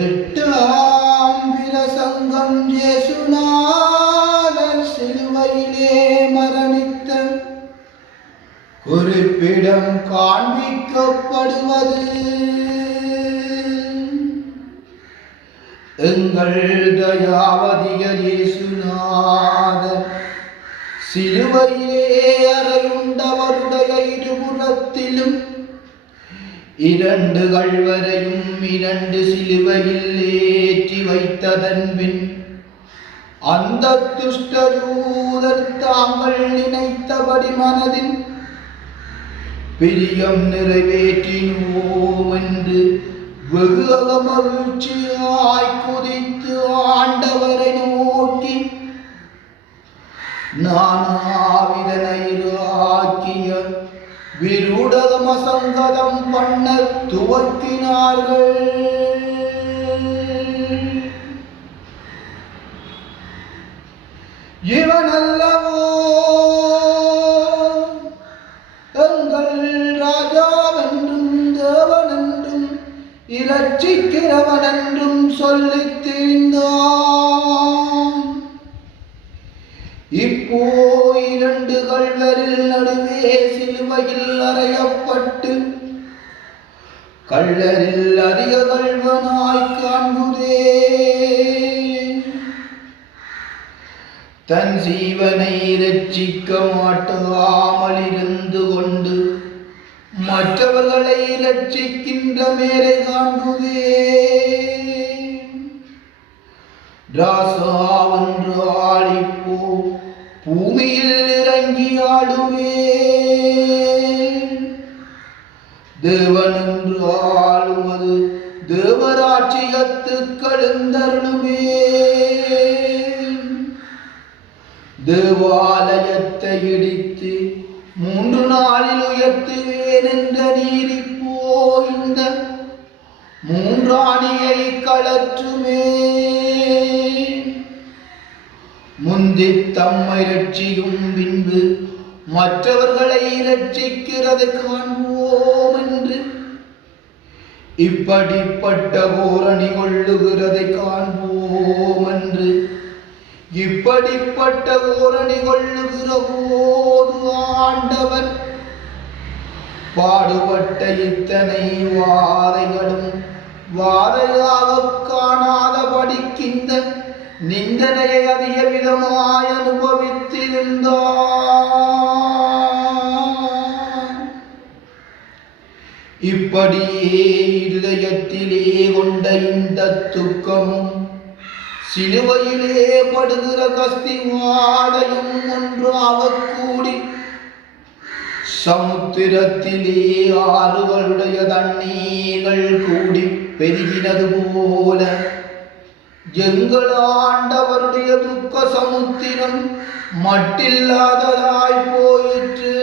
எட்டாம் பிரசங்கம் இயேசுநாதர் சிலுவையிலே மரணித்த குறிப்பிடம் காண்பிக்கப்படுவது. எங்கள் தயாவதியர் இயேசுநாதர் சிலுவையிலே அறையுண்டவருடைய இருபுறத்திலும் இரண்டு கள்வரையும் இரண்டு சிலுவையில் ஏற்றி வைத்ததன் பின் அந்த துஷ்டதூதர் தாங்கள் நினைத்தபடி மனதின் பிரியம் நிறைவேற்றினோம் என்று வெகு மகிழ்ச்சியாய் குதித்து ஆண்டவரை நோக்கி நானாவிதனையாக்கிய விருடகம் அசங்கதம் பண்ண துவக்கினார்கள். இவனல்லவோ எங்கள் ராஜாவென்றும் தேவனென்றும் இரட்சிக்கிறவனென்றும் சொல்லித் திரிந்தான். இப்போ இரண்டு கள்வரில் நடுவே சிலுவையில் அறையப்பட்டு கள்ளரில் அதிக கள்வனாய் காண்புதே. தன் ஜீவனை இரட்சிக்க மாட்டாமல் இருந்து கொண்டு மற்றவர்களை இரட்சிக்கின்ற மேலே காண்புதே. ராசாவென்றால் இப்போ பூமியில் இறங்கி ஆடுவே. தேவன் என்றாலும் அது தேவராட்சியத்துக்கு எழுந்தருளுமே. தேவாலயத்தை இடித்து 3 நாளில் உயர்த்துவேன் என்ற நீரிப்போ இந்த 3 ஆணியை கலற்றுமே. முந்தி தம்மை இரட்சியும் பின்பு மற்றவர்களை இரட்சிக்கிறது காண்போம் என்று இப்படிப்பட்ட ஓரணி கொள்ளுகிறதை காண்போம் என்று இப்படிப்பட்ட ஓரணி கொள்ளுகிற போது ஆண்டவர் பாடுபட்ட இத்தனை வாதைகளும் வாதையாக காணாதபடிக்கின்ற நிந்தனையை அதிக விதமாய் அனுபவித்திருந்தார். இப்படியே இதயத்திலே கொண்ட இந்த துக்கமும் சிலுவையிலே படுகிற கஸ்திவாடையும் ஒன்றாக கூடி சமுத்திரத்திலே ஆறுகளுடைய தண்ணீர்கள் கூடி பெருகினது போல எங்கள் ஆண்டவருடைய துக்க சமுத்திரம் மட்டில்லாததாய் போயிற்று.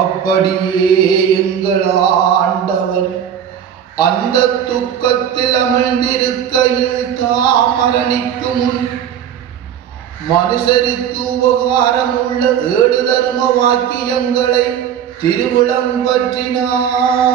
அப்படியே எங்கள் ஆண்டவர் அந்த துக்கத்தில் அமிழ்ந்திருக்கையில் தாம் மரணிக்கும் முன் மனுஷருக்கு உபகாரம் உள்ள 7 தர்ம வாக்கியங்களை திருவிழம் பற்றினார்.